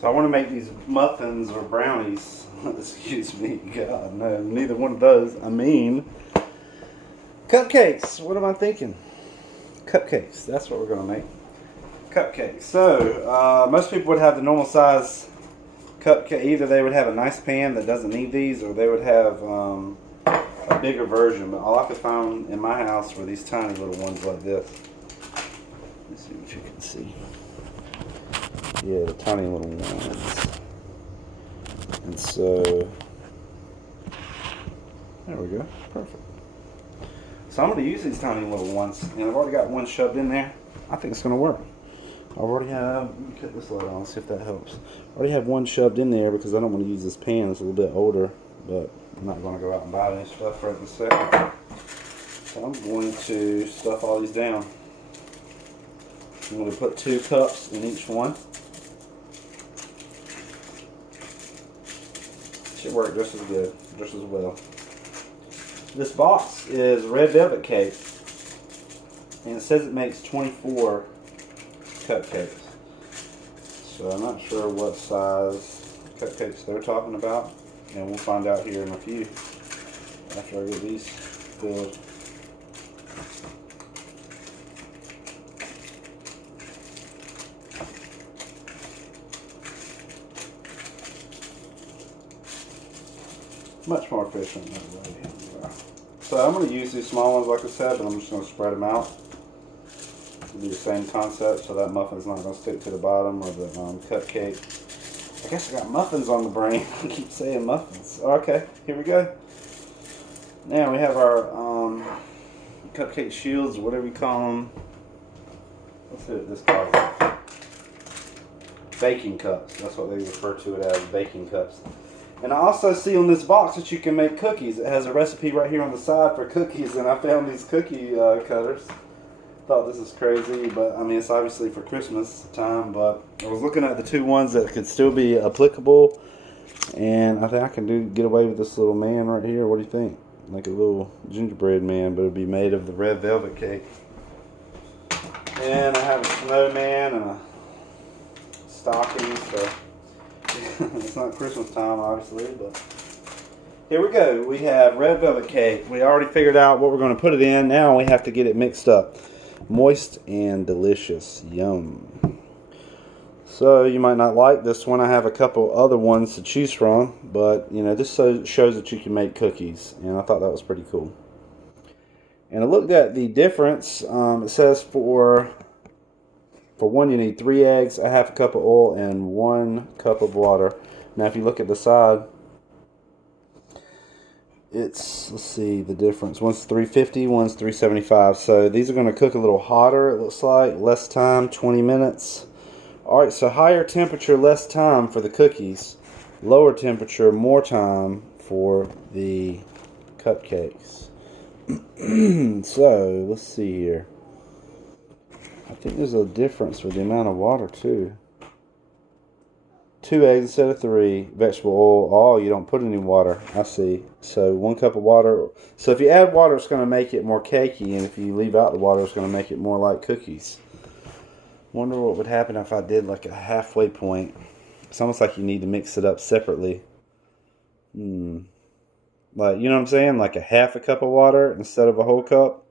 So I want to make these muffins or brownies. Excuse me. God, no, neither one of those. I mean, cupcakes. What am I thinking? Cupcakes. That's what we're going to make. Cupcakes. So, most people would have the normal size cupcake. Either they would have a nice pan that doesn't need these, or they would have a bigger version. But all I could find in my house were these tiny little ones like this. Let's see what you can see. Yeah, the tiny little ones. And so, there we go. Perfect. So I'm going to use these tiny little ones, and I've already got one shoved in there. I think it's going to work. I already have, let me cut this light on, see if that helps. I already have one shoved in there because I don't want to use this pan. It's a little bit older, but I'm not going to go out and buy any stuff right this second. So I'm going to stuff all these down. I'm going to put 2 cups in each one. Should work just as good, just as well. This box is red velvet cake, and it says it makes 24 cupcakes. So I'm not sure what size cupcakes they're talking about, and we'll find out here in a few after I get these filled. Much more efficient that way. So I'm going to use these small ones like I said, but I'm just going to spread them out. Do the same concept so that muffin's not going to stick to the bottom or the cupcake. I guess I got muffins on the brain. I keep saying muffins. Okay, here we go. Now we have our cupcake shields, whatever you call them. Let's see what this calls it. Baking cups. That's what they refer to it as, baking cups. And I also see on this box that you can make cookies. It has a recipe right here on the side for cookies, and I found these cookie cutters. Thought this is crazy, but I mean it's obviously for Christmas time. But I was looking at the 2 ones that could still be applicable, and I think I can get away with this little man right here. What do you think? Like a little gingerbread man, but it'd be made of the red velvet cake. And I have a snowman and a stocking, so it's not Christmas time, obviously, but here we go. We have red velvet cake. We already figured out what we're going to put it in. Now we have to get it mixed up. Moist and delicious. Yum. So you might not like this one. I have a couple other ones to choose from, but you know, this shows that you can make cookies, and I thought that was pretty cool. And I looked at the difference. It says for one you need 3 eggs, a half a cup of oil, and 1 cup of water. Now if you look at the side, it's, let's see the difference. One's 350, one's 375. So these are going to cook a little hotter, it looks like. Less time, 20 minutes. Alright, so higher temperature, less time for the cookies. Lower temperature, more time for the cupcakes. So, let's see here. I think there's a difference with the amount of water too. 2 eggs instead of 3. Vegetable oil. Oh, you don't put any water. I see. So 1 cup of water. So if you add water, it's going to make it more cakey, and if you leave out the water, it's going to make it more like cookies. Wonder what would happen if I did like a halfway point. It's almost like you need to mix it up separately. Like, you know what I'm saying? Like a half a cup of water instead of a whole cup.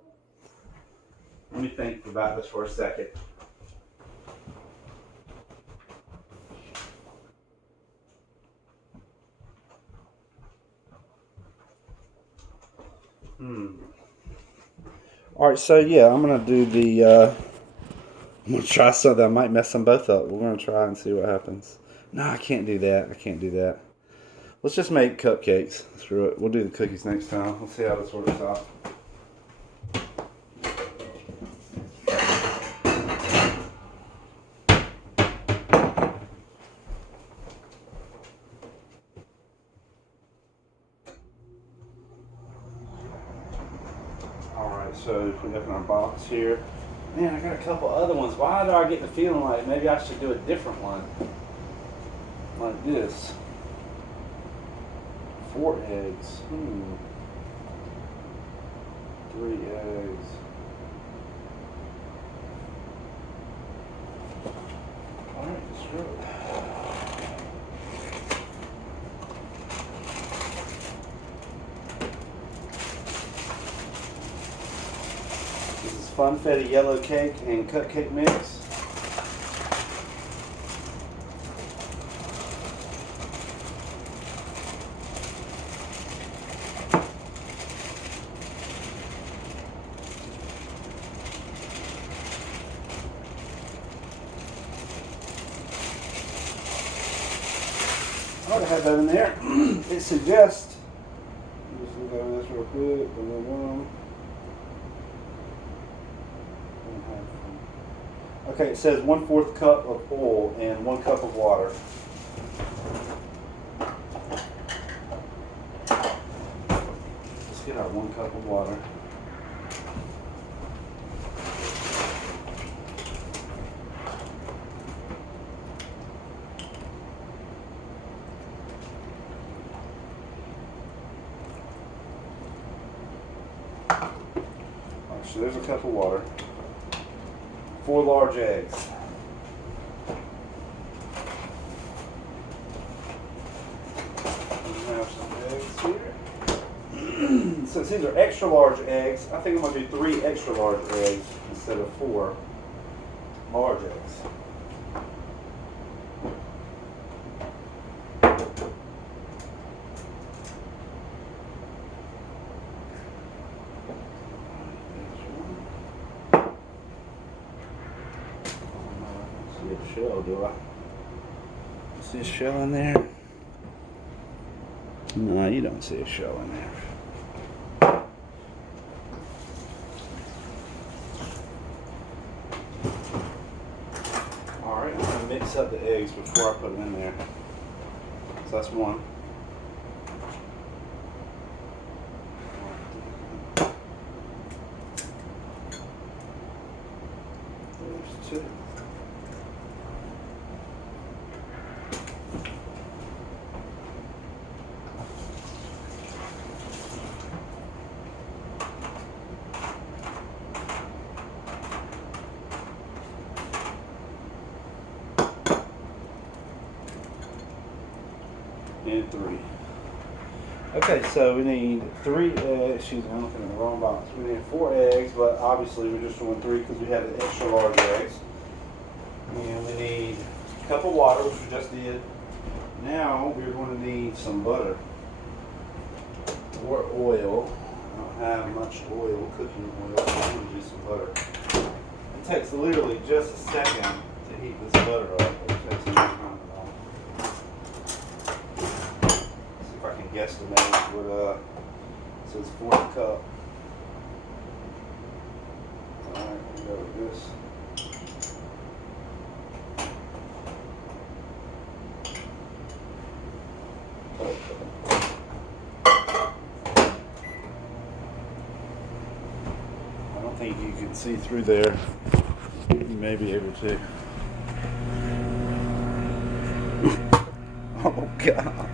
Let me think about this for a second. Alright, so yeah, I'm going to do the, I'm going to try something. I might mess them both up. We're going to try and see what happens. No, I can't do that. I can't do that. Let's just make cupcakes. Screw it. We'll do the cookies next time. Let's see how this works out. Alright, so we have our box here. Man, I got a couple other ones. Why do I get the feeling like maybe I should do a different one? Like this. 4 eggs. 3 eggs. Alright, screw it. Funfetti yellow cake and cupcake mix. I would have that in there. It suggests, just look over this real quick. Boom, boom, boom. Okay, it says 1/4 cup of oil and 1 cup of water. Let's get our 1 cup of water. So there's a cup of water. 4 large eggs. We have some eggs here. Since these are extra large eggs, I think I'm going to do 3 extra large eggs instead of 4 large eggs. Shell, do I? See a shell in there? No, you don't see a shell in there. Alright, I'm going to mix up the eggs before I put them in there. So that's 1. There's 2. And 3. Okay, so we need 3 eggs. Excuse me, I'm looking at the wrong box. We need 4 eggs, but obviously we're just doing 3 because we have the extra large eggs. And we need a cup of water, which we just did. Now we're going to need some butter or oil. I don't have much oil, cooking oil, so I'm going to do some butter. It takes literally just a second to heat this butter up. It takes no time at all. I can guesstimate what it says 4th cup. Alright, we'll go with this. I don't think you can see through there. You may be able to. Oh God.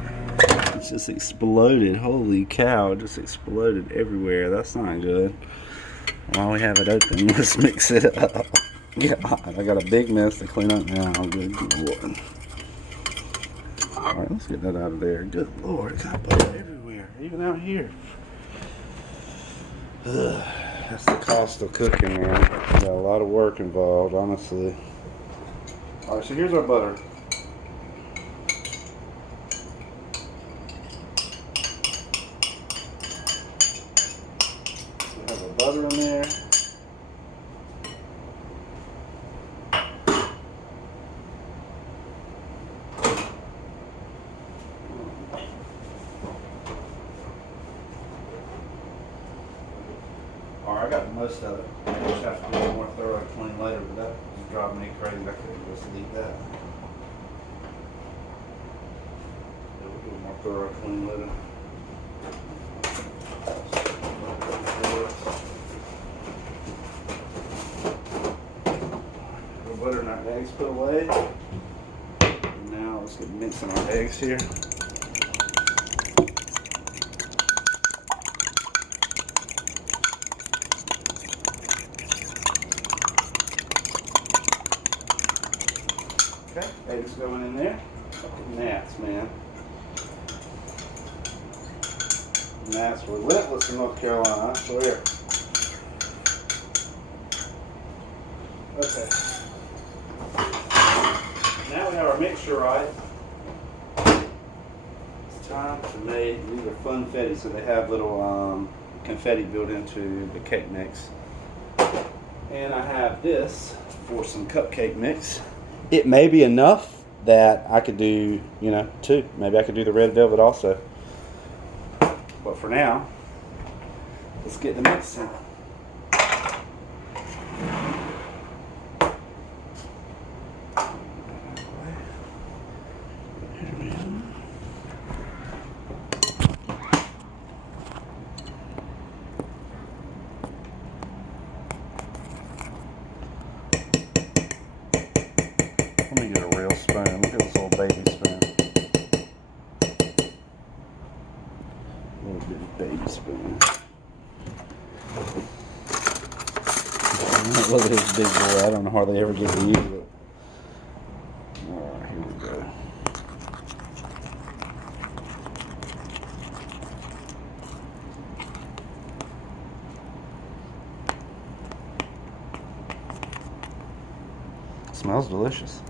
It just exploded. Holy cow, it just exploded everywhere. That's not good. While we have it open, let's mix it up. God, I got a big mess to clean up now. Good Lord. Alright, let's get that out of there. Good Lord, it got butter everywhere, even out here. Ugh, that's the cost of cooking, man. Got a lot of work involved, honestly. Alright, so here's our butter. Butter in there. Alright, I got most of it. I just have to do it more thorough and clean later, but that was driving me crazy. I couldn't just leave that. Yeah, we'll do it more thorough and clean later. Butter and our eggs put away. And now let's get mixing our eggs here. Okay, eggs going in there. Fucking gnats, man. Gnats relentless in North Carolina, I swear. Okay. Now we have our mixture right. It's time to make, these are Funfetti, so they have little confetti built into the cake mix. And I have this for some cupcake mix. It may be enough that I could do, you know, two. Maybe I could do the red velvet also. But for now, let's get the mix in. Let me get a real spoon. Look at this little baby spoon. Little bitty baby spoon. Look at this big boy. I don't know hardly ever get to use it. Alright, here we go. Smells delicious.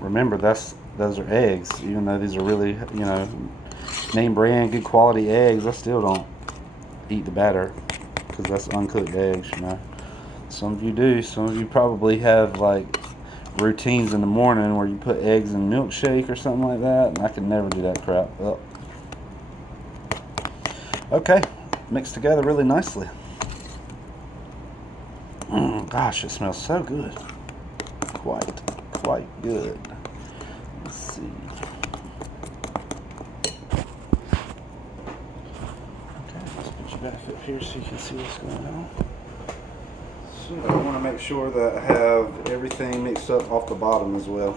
Remember, those are eggs. Even though these are really, you know, name brand, good quality eggs, I still don't eat the batter because that's uncooked eggs, you know. Some of you do. Some of you probably have like routines in the morning where you put eggs in milkshake or something like that, and I could never do that crap. Oh. Okay, mixed together really nicely. Gosh, it smells so good. Quite good. Let's see. Okay, let's put you back up here so you can see what's going on. So I want to make sure that I have everything mixed up off the bottom as well.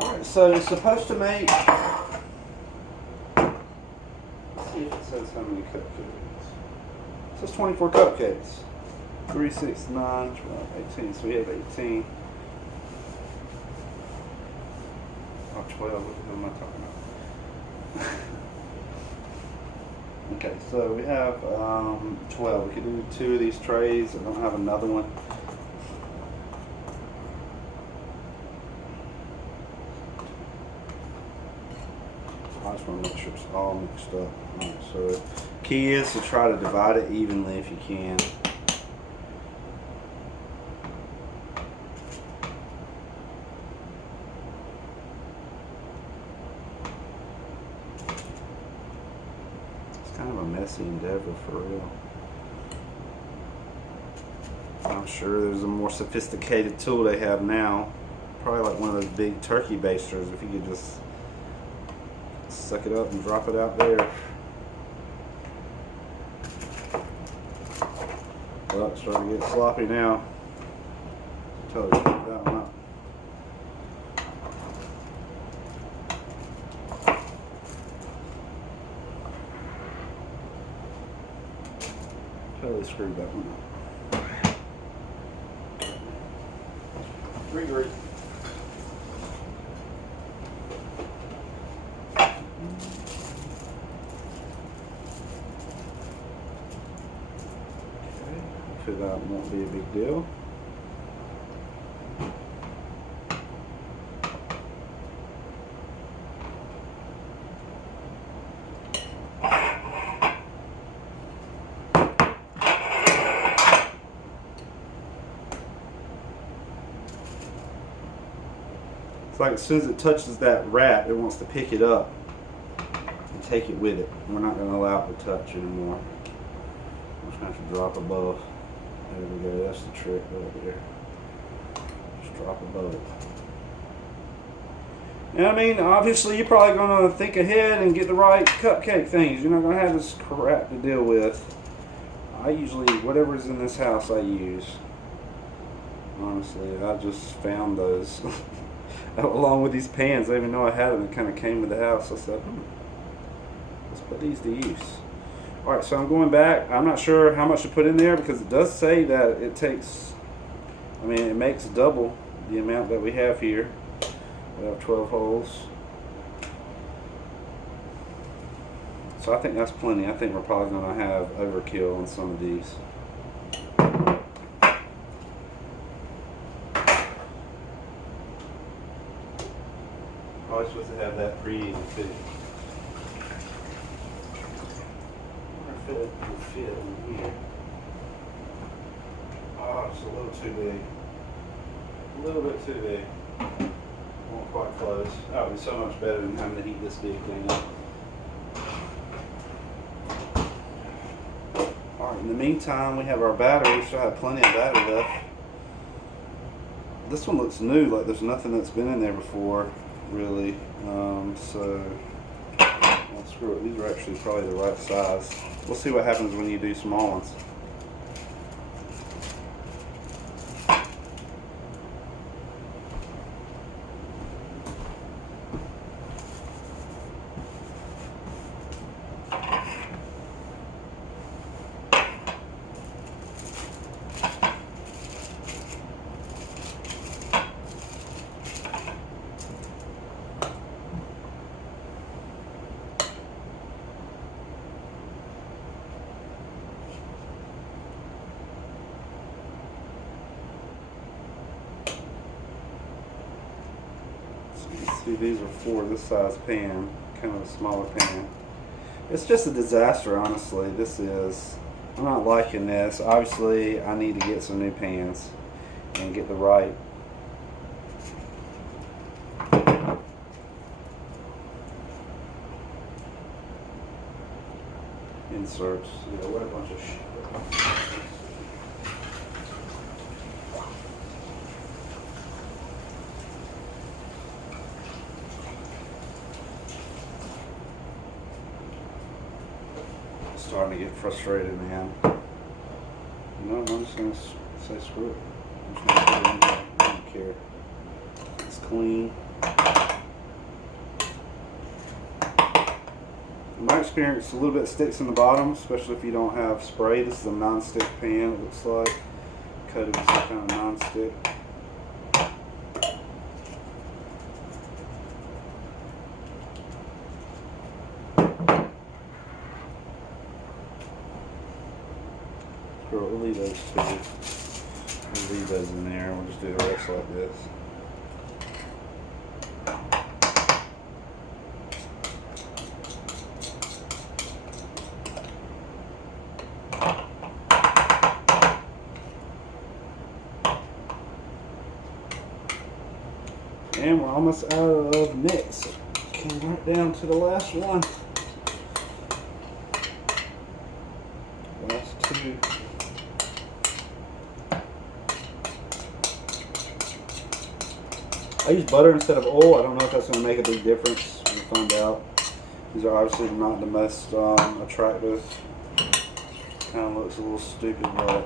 Alright, so it's supposed to make, let's see if it says how many cupcakes. It says 24 cupcakes. 3, 6, 9, 12, 18. So we have 18. Oh, 12. What the hell am I talking about? Okay, so we have 12. We could do 2 of these trays. I don't have another one. I just want to make sure it's all mixed up. Alright, so the key is to try to divide it evenly if you can. It's kind of a messy endeavor for real. I'm sure there's a more sophisticated tool they have now. Probably like one of those big turkey basters if you could just suck it up and drop it out there. Well, it's starting to get sloppy now. Tell you that one up. Totally screwed that one up. Regroup. That won't be a big deal. It's like as soon as it touches that wrap, it wants to pick it up and take it with it. We're not going to allow it to touch anymore. I'm just going to have to drop above. There we go, that's the trick right there. Just drop above it. And I mean, obviously you're probably going to think ahead and get the right cupcake things. You're not going to have this crap to deal with. I usually, whatever's in this house I use. Honestly, I just found those. Along with these pans, I didn't even know I had them. It kind of came with the house. I said, let's put these to use. Alright, so I'm going back. I'm not sure how much to put in there because it does say that it takes, I mean, it makes double the amount that we have here. We have 12 holes. So I think that's plenty. I think we're probably going to have overkill on some of these. Probably supposed to have that pre-eaten too. I wonder if it will fit in here. Oh, it's a little too big. A little bit too big. Won't quite close. That would be so much better than having to heat this big thing up. Alright, in the meantime, we have our battery. We still have plenty of battery left. This one looks new, like there's nothing that's been in there before, really. So, well, screw it. These are actually probably the right size. We'll see what happens when you do small ones. See, these are for this size pan, kind of a smaller pan. It's just a disaster, honestly. This is. I'm not liking this. Obviously, I need to get some new pans and get the right inserts. Yeah, what a bunch of shit. Starting to get frustrated, man. No, I'm just gonna say screw it. I'm just gonna put it in there. I don't care. It's clean. In my experience, a little bit sticks in the bottom, especially if you don't have spray. This is a non-stick pan, it looks like. Coated with some kind of non-stick. We'll leave those two. We'll leave those in there. We'll just do the rest like this. And we're almost out of mix. Came right down to the last one. Last two. I use butter instead of oil. I don't know if that's going to make a big difference. We'll find out. These are obviously not the most attractive. Kind of looks a little stupid, but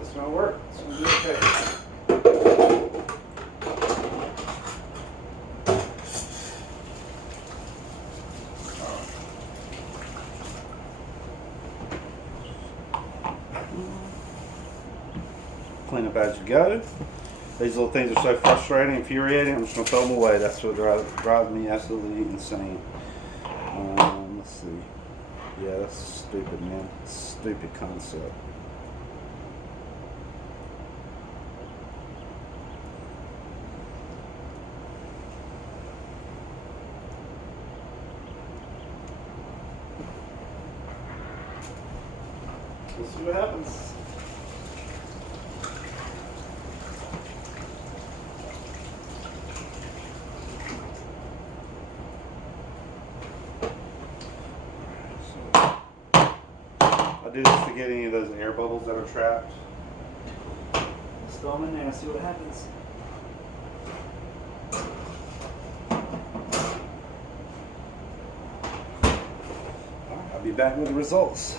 it's going to work. It's going to be okay. Clean up as you go. These little things are so frustrating, infuriating. I'm just going to throw them away. That's what drives me absolutely insane. Let's see. Yeah, that's stupid, man. Stupid concept. Let's see what happens. I do this to get any of those air bubbles that are trapped. Just throw them in there and see what happens. Alright, I'll be back with the results.